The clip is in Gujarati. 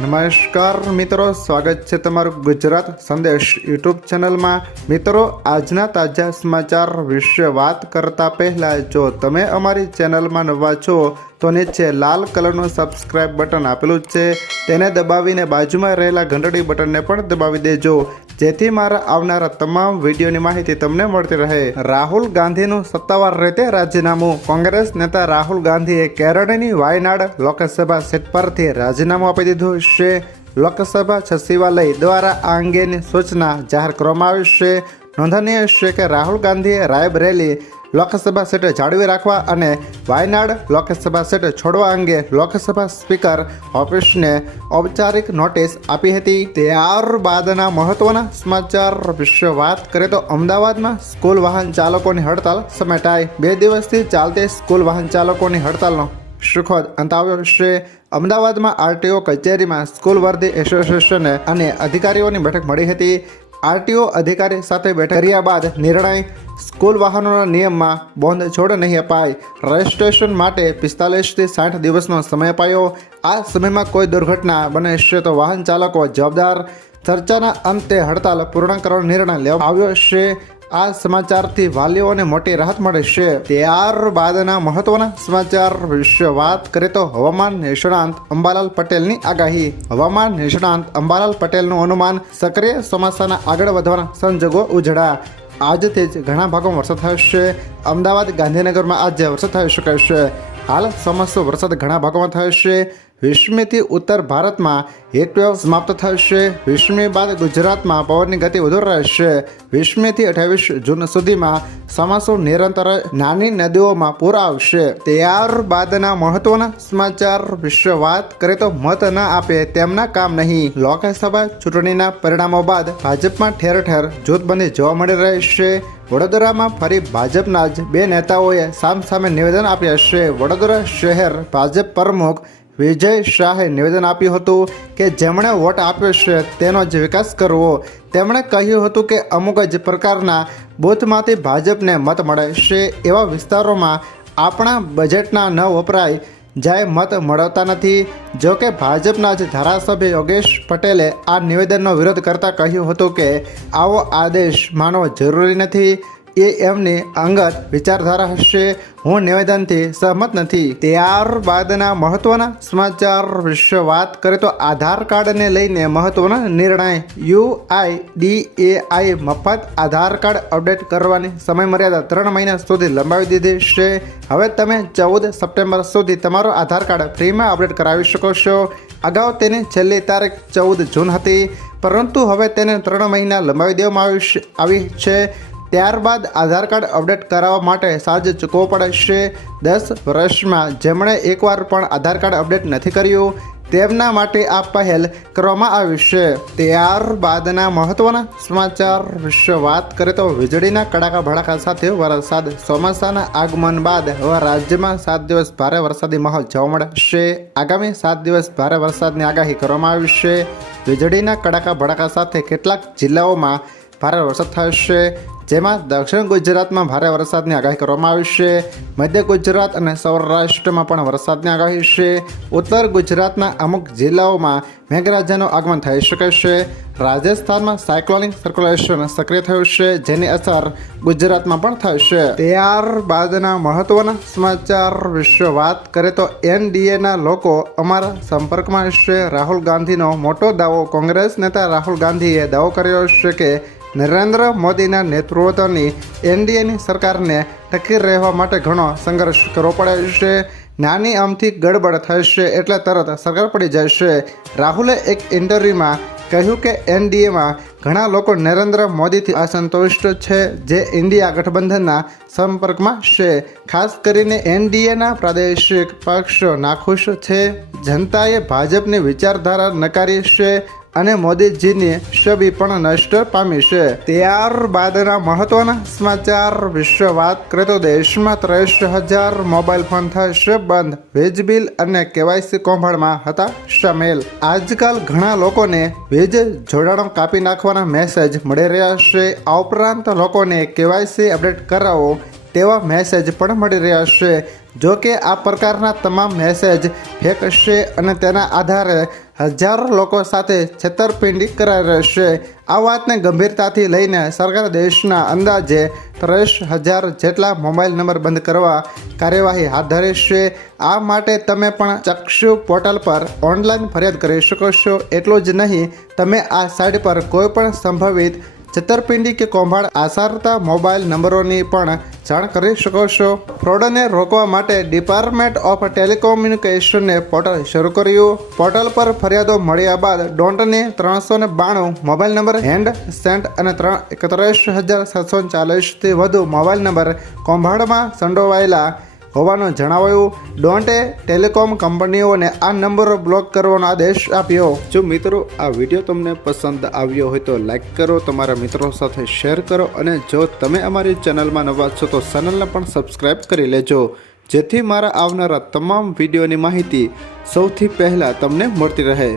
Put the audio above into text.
નમસ્કાર મિત્રો, સ્વાગત છે તમારું ગુજરાત સંદેશ યુટ્યુબ ચેનલમાં। મિત્રો, આજના તાજા સમાચાર વિશે વાત કરતા પહેલા જો તમે અમારી ચેનલમાં નવા છો તો નીચે લાલ કલરનું સબસ્ક્રાઇબ બટન આપેલું છે, તેને દબાવીને બાજુમાં રહેલા ઘંટડી બટનને પણ દબાવી દેજો, જેથી મારા આવનારા તમામ વિડીયોની માહિતી તમને મળતી રહે। રાહુલ ગાંધીનું સત્તાવાર રીતે રાજીનામું। કોંગ્રેસ નેતા રાહુલ ગાંધીએ કેરળની વાયનાડ લોકસભા સીટ પરથી રાજીનામું આપી દીધું છે। લોકસભા સચિવાલય દ્વારા આ અંગેની સૂચના જાહેર કરવામાં આવી છે। નોંધનીય છે કે રાહુલ ગાંધીએ રાયબરેલી લોકસભા સીટ જાળવી રાખવા અને વાયનાડ લોકસભા સીટ છોડવા અંગે લોકસભા સ્પીકર ઓફિસને ઔપચારિક નોટિસ આપી હતી। ત્યારબાદના મહત્વના સમાચાર વિશે વાત કરીએ તો અમદાવાદમાં સ્કૂલ વાહન ચાલકોની હડતાલ સમેટાઈ। 2 દિવસથી ચાલતી સ્કૂલ વાહન ચાલકોની હડતાલનો સુખદ અંત આવ્યો છે। અમદાવાદમાં આરટીઓ કચેરીમાં સ્કૂલ વર્ધી એસોસિએશન અને અધિકારીઓની બેઠક મળી હતી। આરટીઓ અધિકારી સાથે બેઠક કર્યા બાદ નિર્ણય, સ્કૂલ વાહનોના નિયમમાં બોંધછોડ નહીં અપાય। રજિસ્ટ્રેશન માટે 45 થી 60 દિવસનો સમય અપાયો। આ સમયમાં કોઈ દુર્ઘટના બને છે તો વાહન ચાલકો જવાબદાર। ચર્ચાના અંતે હડતાલ પૂર્ણ કરવાનો નિર્ણય લેવામાં આવ્યો છે। આ સમાચારથી વાલીઓને મોટી રાહત મળે છે। ત્યારબાદના મહત્વના સમાચાર વિશે વાત કરીએ તો હવામાન નિષ્ણાંત અંબાલાલ પટેલની આગાહી। હવામાન નિષ્ણાંત અંબાલાલ પટેલનું અનુમાન, સક્રિય ચોમાસાના આગળ વધવાના સંજોગો ઉજળા। આજથી જ ઘણા ભાગોમાં વરસાદ થશે। અમદાવાદ, ગાંધીનગરમાં આજે વરસાદ થઈ શકે છે। હાલ ચોમાસું વરસાદ ઘણા ભાગોમાં થશે। 20મીથી ઉત્તર ભારતમાં હીટવેવ સમાપ્ત થશે। 20મી બાદ ગુજરાતમાં પવનની ગતિ વધુ રહેશે। 20મીથી 28 જૂન સુધીમાં ચોમાસું નિરંતર, નાની નદીઓમાં પૂર આવશે। ત્યારબાદના મહત્વના સમાચાર વિશે વાત કરીએ તો મત ન આપે તેમના કામ નહીં। લોકસભા ચૂંટણીના પરિણામો બાદ ભાજપમાં ઠેર ઠેર જૂથબંધી જોવા મળી રહી છે। વડોદરામાં ફરી ભાજપના જ 2 નેતાઓએ સામસામે નિવેદન આપ્યા છે। વડોદરા શહેર ભાજપ પ્રમુખ વિજય શાહે નિવેદન આપ્યું હતું કે જેમણે વોટ આપ્યો છે તેનો જ વિકાસ કરવો। તેમણે કહ્યું હતું કે અમુક જ પ્રકારના બૂથમાંથી ભાજપને મત મળે છે, એવા વિસ્તારોમાં આપણા બજેટના ન વપરાય જાય, મત મળતા નથી। જો કે ભાજપના જ ધારાસભ્ય યોગેશ પટેલે આ નિવેદનનો વિરોધ કરતા કહ્યું હતું કે આવો આદેશ માનવો જરૂરી નથી, એ એમની અંગત વિચારધારા હશે, હું નિવેદનથી સહમત નથી। ત્યારબાદના મહત્વના સમાચાર વિશે વાત કરીએ તો આધાર કાર્ડને લઈને મહત્વનો નિર્ણય। UIDAI મફત આધાર કાર્ડ અપડેટ કરવાની સમયમર્યાદા 3 મહિના સુધી લંબાવી દીધી છે। હવે તમે 14 સપ્ટેમ્બર સુધી તમારો આધાર કાર્ડ ફ્રીમાં અપડેટ કરાવી શકો છો। અગાઉ તેની છેલ્લી તારીખ 14 જૂન હતી, પરંતુ હવે તેને 3 મહિના લંબાવી દેવામાં આવી છે। ત્યારબાદ આધાર કાર્ડ અપડેટ કરાવવા માટે ચાર્જ ચૂકવવો પડશે। 10 વર્ષમાં જેમણે એકવાર પણ આધાર કાર્ડ અપડેટ નથી કર્યું તેમના માટે આ પહેલ કરવામાં આવી છે। ત્યારબાદના મહત્વના સમાચાર વિશે વાત કરીએ તો વીજળીના કડાકા ભડાકા સાથે વરસાદ। ચોમાસાના આગમન બાદ હવે રાજ્યમાં 7 દિવસ ભારે વરસાદી માહોલ જોવા મળશે। આગામી 7 દિવસ ભારે વરસાદની આગાહી કરવામાં આવી છે। વીજળીના કડાકા ભડાકા સાથે કેટલાક જિલ્લાઓમાં ભારે વરસાદ થશે, જેમાં દક્ષિણ ગુજરાતમાં ભારે વરસાદની આગાહી કરવામાં આવી છે। મધ્ય ગુજરાત અને સૌરાષ્ટ્રમાં પણ વરસાદની આગાહી છે। ઉત્તર ગુજરાતના અમુક જિલ્લાઓમાં મેઘરાજાનું આગમન થઈ શકે છે। રાજસ્થાનમાં સાયક્લોનિક સર્ક્યુલેશન સક્રિય થયું છે, જેની અસર ગુજરાતમાં પણ થશે। ત્યારબાદના મહત્વના સમાચાર વિશે વાત કરીએ તો NDAના લોકો અમારા સંપર્કમાં છે। રાહુલ ગાંધીનો મોટો દાવો। કોંગ્રેસ નેતા રાહુલ ગાંધીએ દાવો કર્યો છે કે નરેન્દ્ર મોદીના નેતૃત્વની NDAની સરકારને ટકી રહેવા માટે ઘણો સંઘર્ષ કરવો પડે છે। નાની અમથી ગડબડ થશે એટલે તરત સરકાર પડી જશે। રાહુલે એક ઇન્ટરવ્યૂમાં કહ્યું કે NDAમાં ઘણા લોકો નરેન્દ્ર મોદીથી અસંતુષ્ટ છે, જે ઇન્ડિયા ગઠબંધનના સંપર્કમાં છે। ખાસ કરીને NDAના પ્રાદેશિક પક્ષો નાખુશ છે। જનતાએ ભાજપની વિચારધારા નકારી છે અને મોદીજીની છબી પણ નષ્ટ પામી છે। ત્યારબાદના મહત્વના સમાચાર વિશે વાત કરીએ તો દેશમાં 63,000 મોબાઈલ ફોન થશે બંધ। વીજ બિલ અને KYC કૌભાંડમાં હતા સામેલ। આજકાલ ઘણા લોકોને વીજ જોડાણો કાપી નાખવાના મેસેજ મળી રહ્યા છે। આ ઉપરાંત લોકોને KYC અપડેટ કરાવો તેવા મેસેજ પણ મળી રહ્યા છે, જો કે આ પ્રકારના તમામ મેસેજ ફેક હશે અને તેના આધારે હજારો લોકો સાથે છેતરપિંડી કરાઈ રહેશે। આ વાતને ગંભીરતાથી લઈને સરકાર દેશના અંદાજે 30,000 જેટલા મોબાઈલ નંબર બંધ કરવા કાર્યવાહી હાથ ધરી છે। આ માટે તમે પણ ચક્ષુ પોર્ટલ પર ઓનલાઈન ફરિયાદ કરી શકો છો। એટલું જ નહીં, તમે આ સાઇટ પર કોઈ પણ સંભવિત છેતરપિંડી કે કૌભાંડ આચરતા મોબાઈલ નંબરોની પણ જાણ કરી શકો છો। ફ્રોડને રોકવા માટે ડિપાર્ટમેન્ટ ઓફ ટેલિકોમ્યુનિકેશને પોર્ટલ શરૂ કર્યું। પોર્ટલ પર ફરિયાદો મળ્યા બાદ ડોન્ટને 392 મોબાઈલ નંબર હેન્ડ સેન્ટ અને 31,740થી વધુ મોબાઈલ નંબર કૌભાંડમાં સંડોવાયેલા હોવાનું જણાવાયું। ડોન્ટે ટેલિકોમ કંપનીઓને આ નંબરો બ્લોક કરવાનો આદેશ આપ્યો। જો મિત્રો આ વિડીયો તમને પસંદ આવ્યો હોય તો લાઈક કરો, તમારા મિત્રો સાથે શેર કરો અને જો તમે અમારી ચેનલમાં નવા છો તો ચેનલને પણ સબસ્ક્રાઈબ કરી લેજો, જેથી મારા આવનારા તમામ વિડીયોની માહિતી સૌથી પહેલાં તમને મળતી રહે।